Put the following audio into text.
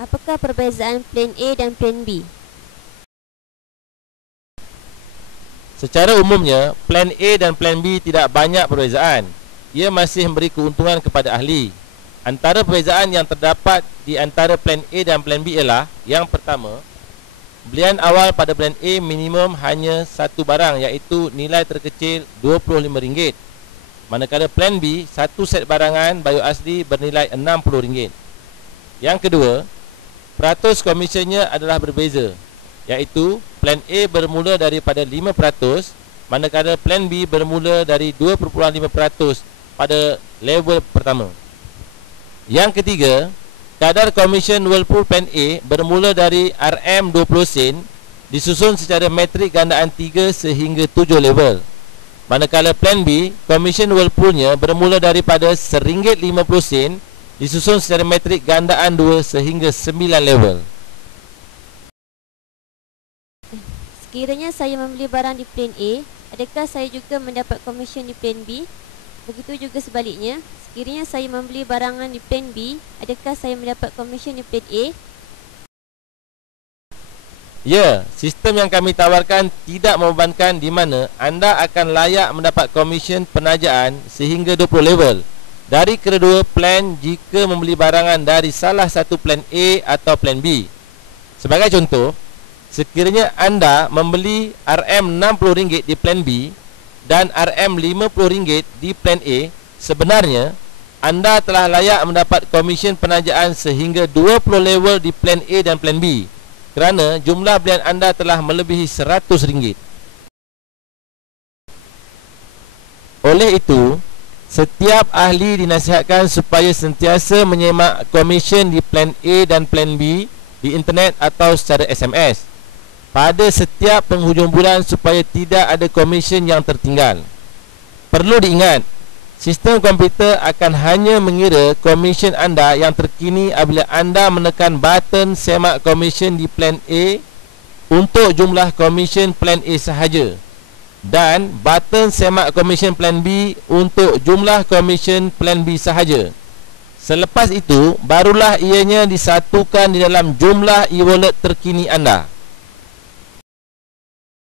Apakah perbezaan plan A dan plan B? Secara umumnya, plan A dan plan B tidak banyak perbezaan. Ia masih memberi keuntungan kepada ahli. Antara perbezaan yang terdapat di antara plan A dan plan B ialah: yang pertama, belian awal pada plan A minimum hanya satu barang, iaitu nilai terkecil RM25. Manakala plan B, satu set barangan bayu asli bernilai RM60. Yang kedua, peratus komisionnya adalah berbeza, iaitu plan A bermula daripada 5%, manakala plan B bermula dari 2.5% pada level pertama. Yang ketiga, kadar komisen Whirlpool plan A bermula dari RM20 sen, disusun secara metrik gandaan 3 sehingga 7 level. Manakala plan B, komisen Whirlpoolnya bermula daripada RM1.50, disusun secara metrik gandaan 2 sehingga 9 level. Sekiranya saya membeli barang di plan A, adakah saya juga mendapat komisen di plan B? Begitu juga sebaliknya, sekiranya saya membeli barangan di plan B, adakah saya mendapat komisen di plan A? Ya, sistem yang kami tawarkan tidak membebankan, di mana anda akan layak mendapat komisen penajaan sehingga 20 level dari kedua plan jika membeli barangan dari salah satu plan A atau plan B. Sebagai contoh, sekiranya anda membeli RM60 di plan B dan RM50 di plan A, sebenarnya anda telah layak mendapat komisen penajaan sehingga 20 level di plan A dan plan B, kerana jumlah belian anda telah melebihi RM100. Oleh itu, setiap ahli dinasihatkan supaya sentiasa menyemak komisen di plan A dan plan B di internet atau secara SMS pada setiap penghujung bulan supaya tidak ada komisen yang tertinggal. Perlu diingat, sistem komputer akan hanya mengira komisen anda yang terkini apabila anda menekan button semak komisen di plan A untuk jumlah komisen plan A sahaja, dan button semak komisen plan B untuk jumlah komisen plan B sahaja. Selepas itu, barulah ianya disatukan di dalam jumlah e-wallet terkini anda.